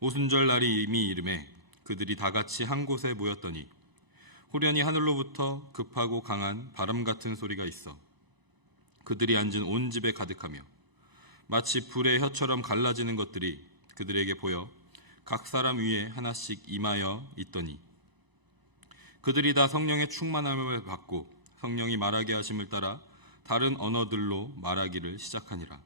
오순절 날이 이미 이름에 그들이 다 같이 한 곳에 모였더니 호련히 하늘로부터 급하고 강한 바람 같은 소리가 있어 그들이 앉은 온 집에 가득하며 마치 불의 혀처럼 갈라지는 것들이 그들에게 보여 각 사람 위에 하나씩 임하여 있더니 그들이 다 성령의 충만함을 받고 성령이 말하게 하심을 따라 다른 언어들로 말하기를 시작하니라.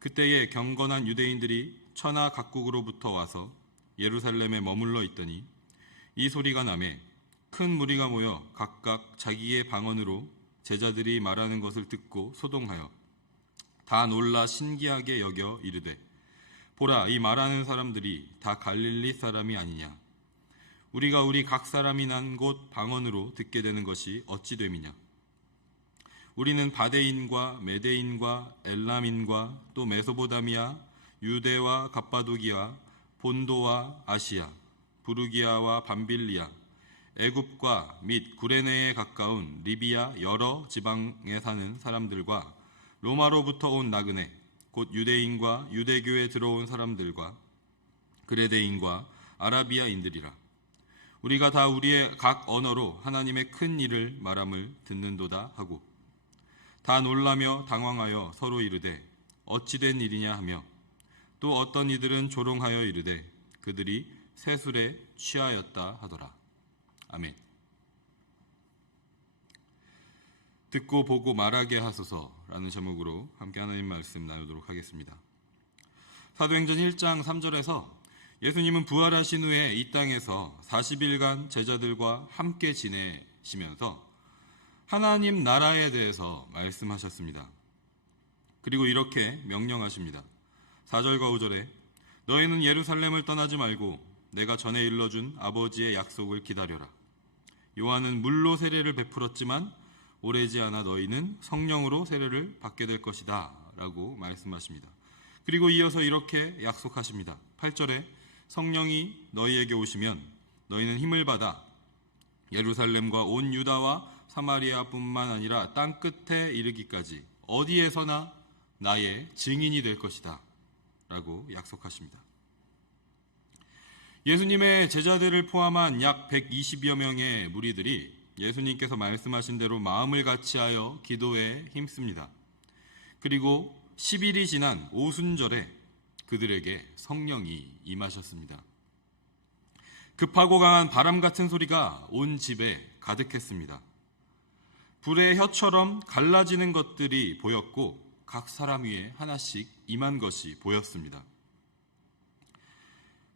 그때에 경건한 유대인들이 천하 각국으로부터 와서 예루살렘에 머물러 있더니 이 소리가 나매 큰 무리가 모여 각각 자기의 방언으로 제자들이 말하는 것을 듣고 소동하여 다 놀라 신기하게 여겨 이르되 보라, 이 말하는 사람들이 다 갈릴리 사람이 아니냐. 우리가 우리 각 사람이 난 곳 방언으로 듣게 되는 것이 어찌 됨이냐. 우리는 바데인과 메데인과 엘람인과 또 메소보다미아, 유대와 갑바도기아, 본도와 아시아, 부르기아와 밤빌리아, 애굽과 및 구레네에 가까운 리비아 여러 지방에 사는 사람들과 로마로부터 온 나그네 곧 유대인과 유대교에 들어온 사람들과 그레데인과 아라비아인들이라. 우리가 다 우리의 각 언어로 하나님의 큰 일을 말함을 듣는도다 하고 다 놀라며 당황하여 서로 이르되 어찌 된 일이냐 하며 또 어떤 이들은 조롱하여 이르되 그들이 세술에 취하였다 하더라. 아멘. 듣고 보고 말하게 하소서라는 제목으로 함께 하나님 말씀 나누도록 하겠습니다. 사도행전 1장 3절에서 예수님은 부활하신 후에 이 땅에서 40일간 제자들과 함께 지내시면서 하나님 나라에 대해서 말씀하셨습니다. 그리고 이렇게 명령하십니다. 4절과 5절에 너희는 예루살렘을 떠나지 말고 내가 전에 일러준 아버지의 약속을 기다려라. 요한은 물로 세례를 베풀었지만 오래지 않아 너희는 성령으로 세례를 받게 될 것이다 라고 말씀하십니다. 그리고 이어서 이렇게 약속하십니다. 8절에 성령이 너희에게 오시면 너희는 힘을 받아 예루살렘과 온 유다와 사마리아뿐만 아니라 땅 끝에 이르기까지 어디에서나 나의 증인이 될 것이다 라고 약속하십니다. 예수님의 제자들을 포함한 약 120여 명의 무리들이 예수님께서 말씀하신 대로 마음을 같이하여 기도에 힘씁니다. 그리고 10일이 지난 오순절에 그들에게 성령이 임하셨습니다. 급하고 강한 바람 같은 소리가 온 집에 가득했습니다. 불의 혀처럼 갈라지는 것들이 보였고 각 사람 위에 하나씩 임한 것이 보였습니다.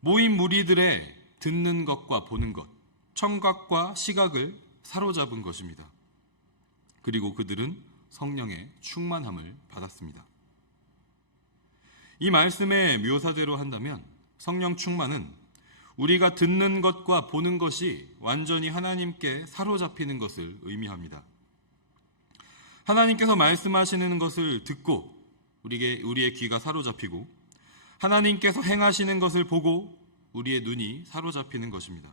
모인 무리들의 듣는 것과 보는 것, 청각과 시각을 사로잡은 것입니다. 그리고 그들은 성령의 충만함을 받았습니다. 이 말씀의 묘사대로 한다면 성령 충만은 우리가 듣는 것과 보는 것이 완전히 하나님께 사로잡히는 것을 의미합니다. 하나님께서 말씀하시는 것을 듣고 우리의 귀가 사로잡히고 하나님께서 행하시는 것을 보고 우리의 눈이 사로잡히는 것입니다.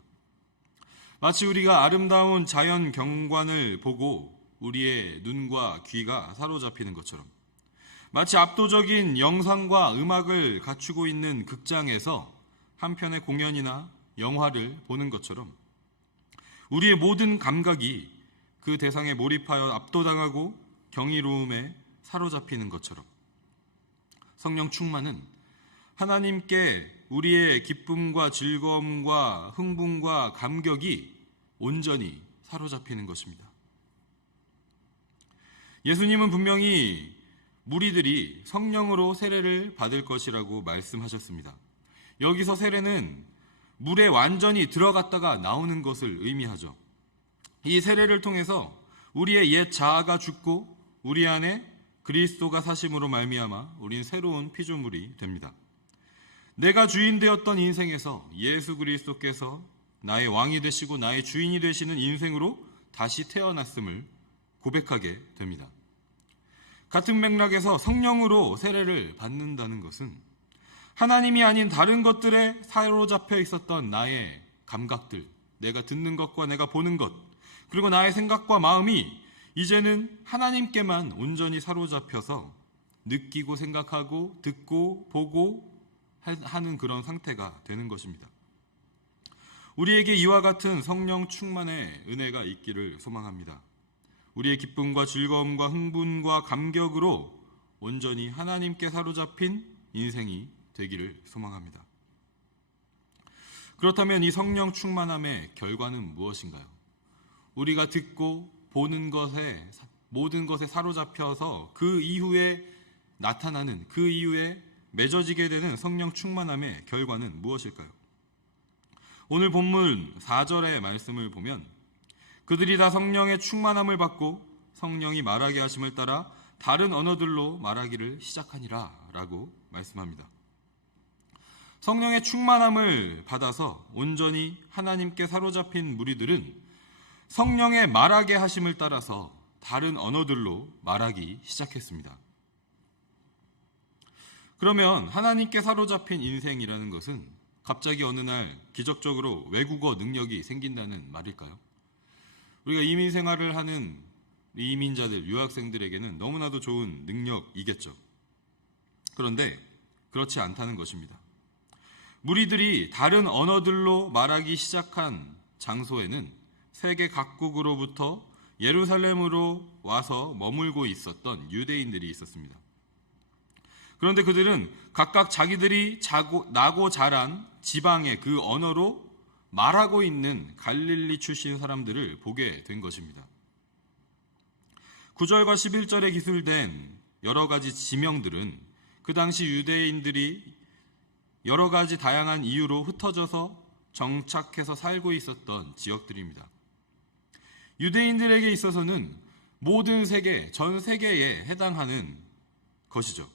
마치 우리가 아름다운 자연 경관을 보고 우리의 눈과 귀가 사로잡히는 것처럼 마치 압도적인 영상과 음악을 갖추고 있는 극장에서 한 편의 공연이나 영화를 보는 것처럼 우리의 모든 감각이 그 대상에 몰입하여 압도당하고 경이로움에 사로잡히는 것처럼 성령 충만은 하나님께 우리의 기쁨과 즐거움과 흥분과 감격이 온전히 사로잡히는 것입니다. 예수님은 분명히 무리들이 성령으로 세례를 받을 것이라고 말씀하셨습니다. 여기서 세례는 물에 완전히 들어갔다가 나오는 것을 의미하죠. 이 세례를 통해서 우리의 옛 자아가 죽고 우리 안에 그리스도가 사심으로 말미암아 우리는 새로운 피조물이 됩니다. 내가 주인 되었던 인생에서 예수 그리스도께서 나의 왕이 되시고 나의 주인이 되시는 인생으로 다시 태어났음을 고백하게 됩니다. 같은 맥락에서 성령으로 세례를 받는다는 것은 하나님이 아닌 다른 것들에 사로잡혀 있었던 나의 감각들, 내가 듣는 것과 내가 보는 것, 그리고 나의 생각과 마음이 이제는 하나님께만 온전히 사로잡혀서 느끼고 생각하고 듣고 보고 하는 그런 상태가 되는 것입니다. 우리에게 이와 같은 성령 충만의 은혜가 있기를 소망합니다. 우리의 기쁨과 즐거움과 흥분과 감격으로 온전히 하나님께 사로잡힌 인생이 되기를 소망합니다. 그렇다면 이 성령 충만함의 결과는 무엇인가요? 우리가 듣고 보는 것에 모든 것에 사로잡혀서 그 이후에 나타나는, 그 이후에 맺어지게 되는 성령 충만함의 결과는 무엇일까요? 오늘 본문 4절의 말씀을 보면 그들이 다 성령의 충만함을 받고 성령이 말하게 하심을 따라 다른 언어들로 말하기를 시작하니라 라고 말씀합니다. 성령의 충만함을 받아서 온전히 하나님께 사로잡힌 무리들은 성령의 말하게 하심을 따라서 다른 언어들로 말하기 시작했습니다. 그러면 하나님께 사로잡힌 인생이라는 것은 갑자기 어느 날 기적적으로 외국어 능력이 생긴다는 말일까요? 우리가 이민 생활을 하는 이민자들, 유학생들에게는 너무나도 좋은 능력이겠죠. 그런데 그렇지 않다는 것입니다. 무리들이 다른 언어들로 말하기 시작한 장소에는 세계 각국으로부터 예루살렘으로 와서 머물고 있었던 유대인들이 있었습니다. 그런데 그들은 각각 자기들이 나고 자란 지방의 그 언어로 말하고 있는 갈릴리 출신 사람들을 보게 된 것입니다. 9절과 11절에 기술된 여러 가지 지명들은 그 당시 유대인들이 여러 가지 다양한 이유로 흩어져서 정착해서 살고 있었던 지역들입니다. 유대인들에게 있어서는 모든 세계, 전 세계에 해당하는 것이죠.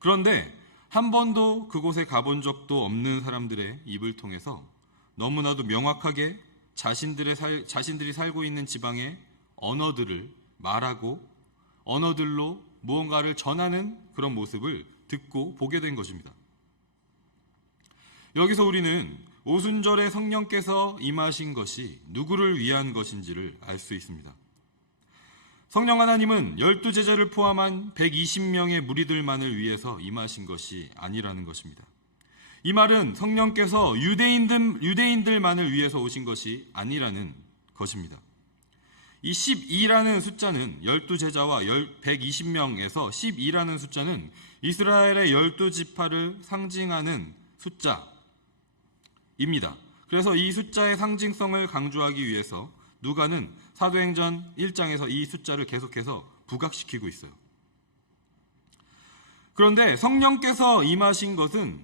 그런데 한 번도 그곳에 가본 적도 없는 사람들의 입을 통해서 너무나도 명확하게 자신들이 살고 있는 지방의 언어들을 말하고 언어들로 무언가를 전하는 그런 모습을 듣고 보게 된 것입니다. 여기서 우리는 오순절에 성령께서 임하신 것이 누구를 위한 것인지를 알 수 있습니다. 성령 하나님은 12제자를 포함한 120명의 무리들만을 위해서 임하신 것이 아니라는 것입니다. 이 말은 성령께서 유대인들만을 위해서 오신 것이 아니라는 것입니다. 이 12라는 숫자는 12제자와 120명에서 12라는 숫자는 이스라엘의 12지파를 상징하는 숫자입니다. 그래서 이 숫자의 상징성을 강조하기 위해서 누가는 사도행전 1장에서 이 숫자를 계속해서 부각시키고 있어요. 그런데 성령께서 임하신 것은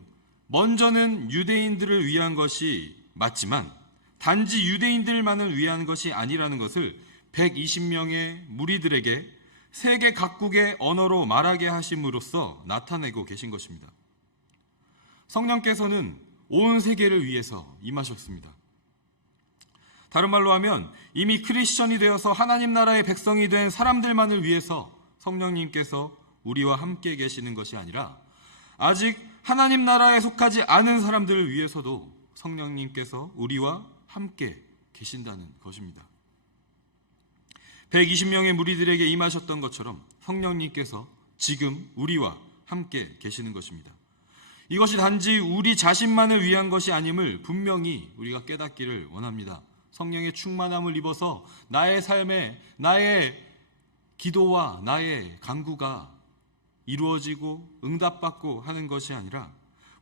먼저는 유대인들을 위한 것이 맞지만 단지 유대인들만을 위한 것이 아니라는 것을 120명의 무리들에게 세계 각국의 언어로 말하게 하심으로써 나타내고 계신 것입니다. 성령께서는 온 세계를 위해서 임하셨습니다. 다른 말로 하면 이미 크리스천이 되어서 하나님 나라의 백성이 된 사람들만을 위해서 성령님께서 우리와 함께 계시는 것이 아니라 아직 하나님 나라에 속하지 않은 사람들을 위해서도 성령님께서 우리와 함께 계신다는 것입니다. 120명의 무리들에게 임하셨던 것처럼 성령님께서 지금 우리와 함께 계시는 것입니다. 이것이 단지 우리 자신만을 위한 것이 아님을 분명히 우리가 깨닫기를 원합니다. 성령의 충만함을 입어서 나의 삶에 나의 기도와 나의 간구가 이루어지고 응답받고 하는 것이 아니라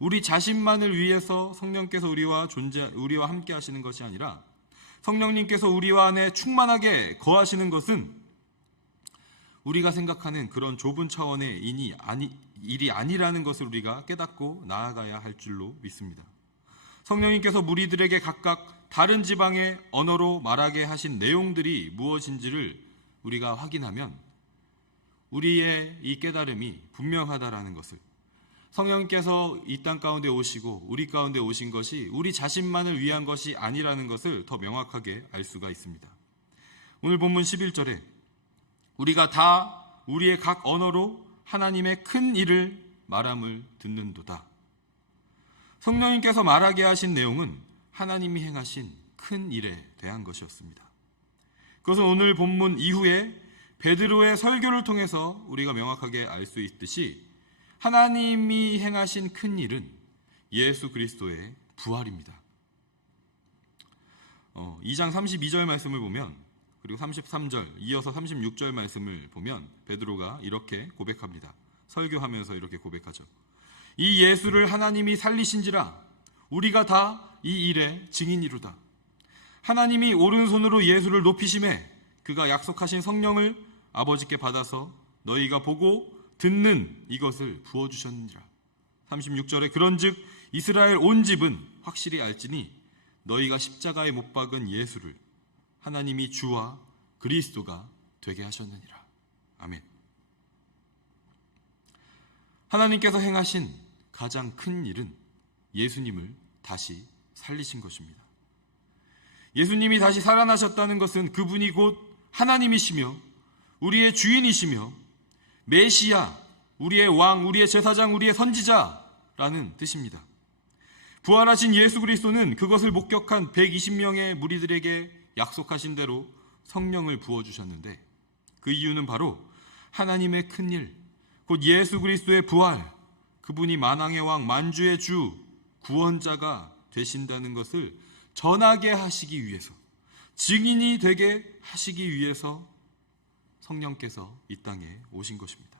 우리 자신만을 위해서 성령께서 우리와 함께 하시는 것이 아니라 성령님께서 우리와 안에 충만하게 거하시는 것은 우리가 생각하는 그런 좁은 차원의 일이 아니라는 것을 우리가 깨닫고 나아가야 할 줄로 믿습니다. 성령님께서 무리들에게 각각 다른 지방의 언어로 말하게 하신 내용들이 무엇인지를 우리가 확인하면 우리의 이 깨달음이 분명하다라는 것을, 성령님께서 이 땅 가운데 오시고 우리 가운데 오신 것이 우리 자신만을 위한 것이 아니라는 것을 더 명확하게 알 수가 있습니다. 오늘 본문 11절에 우리가 다 우리의 각 언어로 하나님의 큰 일을 말함을 듣는도다. 성령님께서 말하게 하신 내용은 하나님이 행하신 큰 일에 대한 것이었습니다. 그것은 오늘 본문 이후에 베드로의 설교를 통해서 우리가 명확하게 알 수 있듯이 하나님이 행하신 큰 일은 예수 그리스도의 부활입니다. 2장 32절 말씀을 보면, 그리고 33절, 이어서 36절 말씀을 보면 베드로가 이렇게 고백합니다. 설교하면서 이렇게 고백하죠. 이 예수를 하나님이 살리신지라 우리가 다 이 일의 증인이로다. 하나님이 오른손으로 예수를 높이심에 그가 약속하신 성령을 아버지께 받아서 너희가 보고 듣는 이것을 부어주셨느니라. 36절에 그런즉 이스라엘 온 집은 확실히 알지니 너희가 십자가에 못 박은 예수를 하나님이 주와 그리스도가 되게 하셨느니라. 아멘. 하나님께서 행하신 가장 큰 일은 예수님을 다시 살리신 것입니다. 예수님이 다시 살아나셨다는 것은 그분이 곧 하나님이시며 우리의 주인이시며 메시아, 우리의 왕, 우리의 제사장, 우리의 선지자라는 뜻입니다. 부활하신 예수 그리스도는 그것을 목격한 120명의 무리들에게 약속하신 대로 성령을 부어주셨는데, 그 이유는 바로 하나님의 큰일, 곧 예수 그리스도의 부활, 그분이 만왕의 왕, 만주의 주, 구원자가 되신다는 것을 전하게 하시기 위해서, 증인이 되게 하시기 위해서 성령께서 이 땅에 오신 것입니다.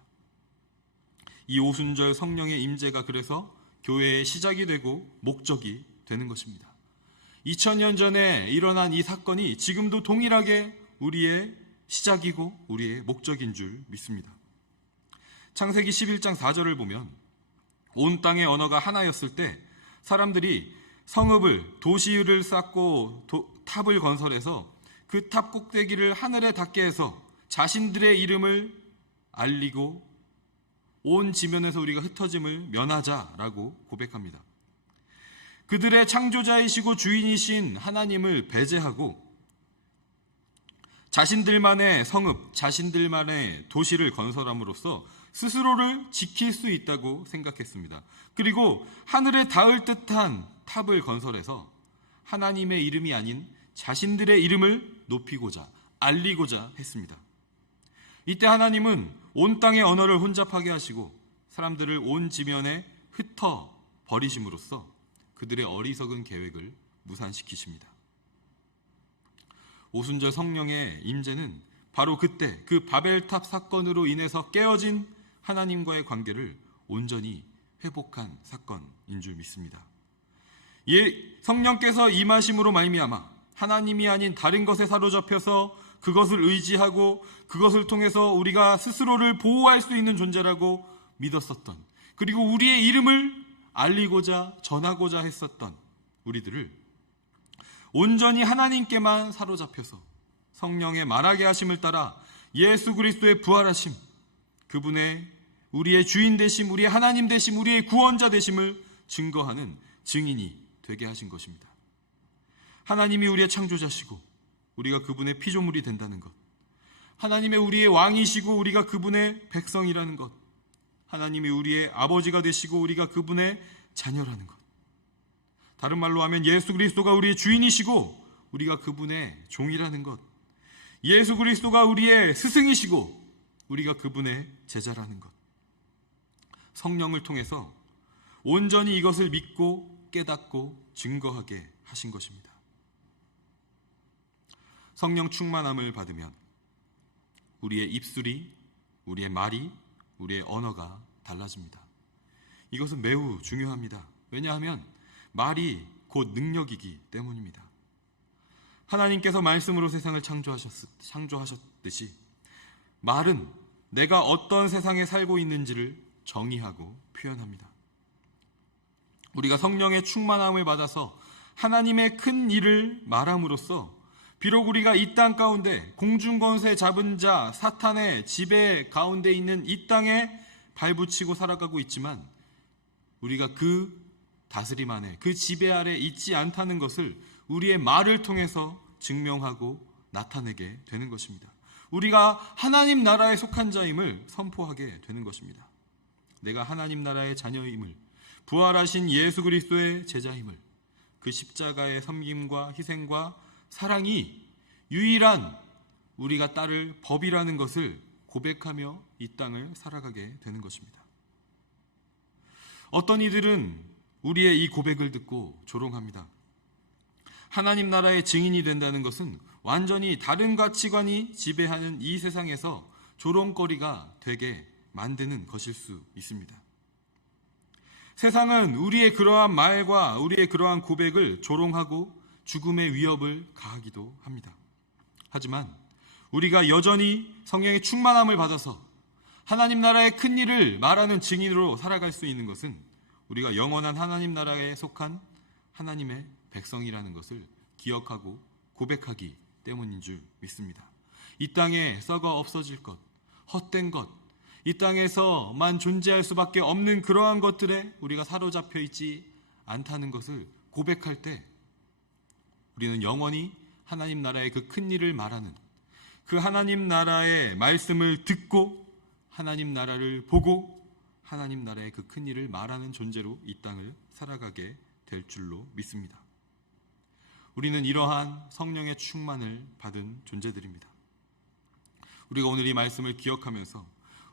이 오순절 성령의 임재가 그래서 교회의 시작이 되고 목적이 되는 것입니다. 2000년 전에 일어난 이 사건이 지금도 동일하게 우리의 시작이고 우리의 목적인 줄 믿습니다. 창세기 11장 4절을 보면 온 땅의 언어가 하나였을 때 사람들이 성읍을, 도시를 쌓고 탑을 건설해서 그 탑 꼭대기를 하늘에 닿게 해서 자신들의 이름을 알리고 온 지면에서 우리가 흩어짐을 면하자라고 고백합니다. 그들의 창조자이시고 주인이신 하나님을 배제하고 자신들만의 성읍, 자신들만의 도시를 건설함으로써 스스로를 지킬 수 있다고 생각했습니다. 그리고 하늘에 닿을 듯한 탑을 건설해서 하나님의 이름이 아닌 자신들의 이름을 높이고자, 알리고자 했습니다. 이때 하나님은 온 땅의 언어를 혼잡하게 하시고 사람들을 온 지면에 흩어 버리심으로써 그들의 어리석은 계획을 무산시키십니다. 오순절 성령의 임재는 바로 그때 그 바벨탑 사건으로 인해서 깨어진 하나님과의 관계를 온전히 회복한 사건인 줄 믿습니다. 성령께서 임하심으로 말미암아 하나님이 아닌 다른 것에 사로잡혀서 그것을 의지하고 그것을 통해서 우리가 스스로를 보호할 수 있는 존재라고 믿었었던, 그리고 우리의 이름을 알리고자 전하고자 했었던 우리들을 온전히 하나님께만 사로잡혀서 성령의 말하게 하심을 따라 예수 그리스도의 부활하심, 그분의 우리의 주인 되심, 우리의 하나님 되심, 우리의 구원자 되심을 증거하는 증인이 되게 하신 것입니다. 하나님이 우리의 창조자시고 우리가 그분의 피조물이 된다는 것, 하나님의 우리의 왕이시고 우리가 그분의 백성이라는 것, 하나님이 우리의 아버지가 되시고 우리가 그분의 자녀라는 것, 다른 말로 하면 예수 그리스도가 우리의 주인이시고 우리가 그분의 종이라는 것, 예수 그리스도가 우리의 스승이시고 우리가 그분의 제자라는 것, 성령을 통해서 온전히 이것을 믿고 깨닫고 증거하게 하신 것입니다. 성령 충만함을 받으면 우리의 입술이, 우리의 말이, 우리의 언어가 달라집니다. 이것은 매우 중요합니다. 왜냐하면 말이 곧 능력이기 때문입니다. 하나님께서 말씀으로 세상을 창조하셨듯이 말은 내가 어떤 세상에 살고 있는지를 정의하고 표현합니다. 우리가 성령의 충만함을 받아서 하나님의 큰 일을 말함으로써 비록 우리가 이 땅 가운데 공중권세 잡은 자 사탄의 지배 가운데 있는 이 땅에 발붙이고 살아가고 있지만 우리가 그 다스림 안에, 그 지배 아래 있지 않다는 것을 우리의 말을 통해서 증명하고 나타내게 되는 것입니다. 우리가 하나님 나라에 속한 자임을 선포하게 되는 것입니다. 내가 하나님 나라의 자녀임을, 부활하신 예수 그리스도의 제자임을, 그 십자가의 섬김과 희생과 사랑이 유일한 우리가 따를 법이라는 것을 고백하며 이 땅을 살아가게 되는 것입니다. 어떤 이들은 우리의 이 고백을 듣고 조롱합니다. 하나님 나라의 증인이 된다는 것은 완전히 다른 가치관이 지배하는 이 세상에서 조롱거리가 되게 만드는 것일 수 있습니다. 세상은 우리의 그러한 말과 우리의 그러한 고백을 조롱하고 죽음의 위협을 가하기도 합니다. 하지만 우리가 여전히 성령의 충만함을 받아서 하나님 나라의 큰 일을 말하는 증인으로 살아갈 수 있는 것은 우리가 영원한 하나님 나라에 속한 하나님의 백성이라는 것을 기억하고 고백하기 때문인 줄 믿습니다. 이 땅에 썩어 없어질 것, 헛된 것, 이 땅에서만 존재할 수밖에 없는 그러한 것들에 우리가 사로잡혀 있지 않다는 것을 고백할 때 우리는 영원히 하나님 나라의 그 큰 일을 말하는, 그 하나님 나라의 말씀을 듣고 하나님 나라를 보고 하나님 나라의 그 큰 일을 말하는 존재로 이 땅을 살아가게 될 줄로 믿습니다. 우리는 이러한 성령의 충만을 받은 존재들입니다. 우리가 오늘 이 말씀을 기억하면서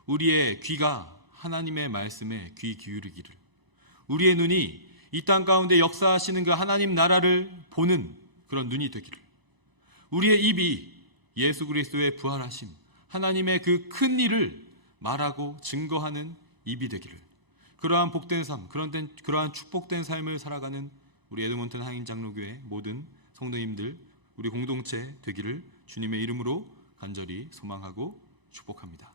우리의 귀가 하나님의 말씀에 귀 기울이기를, 우리의 눈이 이 땅 가운데 역사하시는 그 하나님 나라를 보는 그런 눈이 되기를, 우리의 입이 예수 그리스도의 부활하심, 하나님의 그 큰 일을 말하고 증거하는 입이 되기를, 그러한 복된 삶, 그러한 축복된 삶을 살아가는 우리 에드몬튼 한인장로교회 모든 성도님들, 우리 공동체 되기를 주님의 이름으로 간절히 소망하고 축복합니다.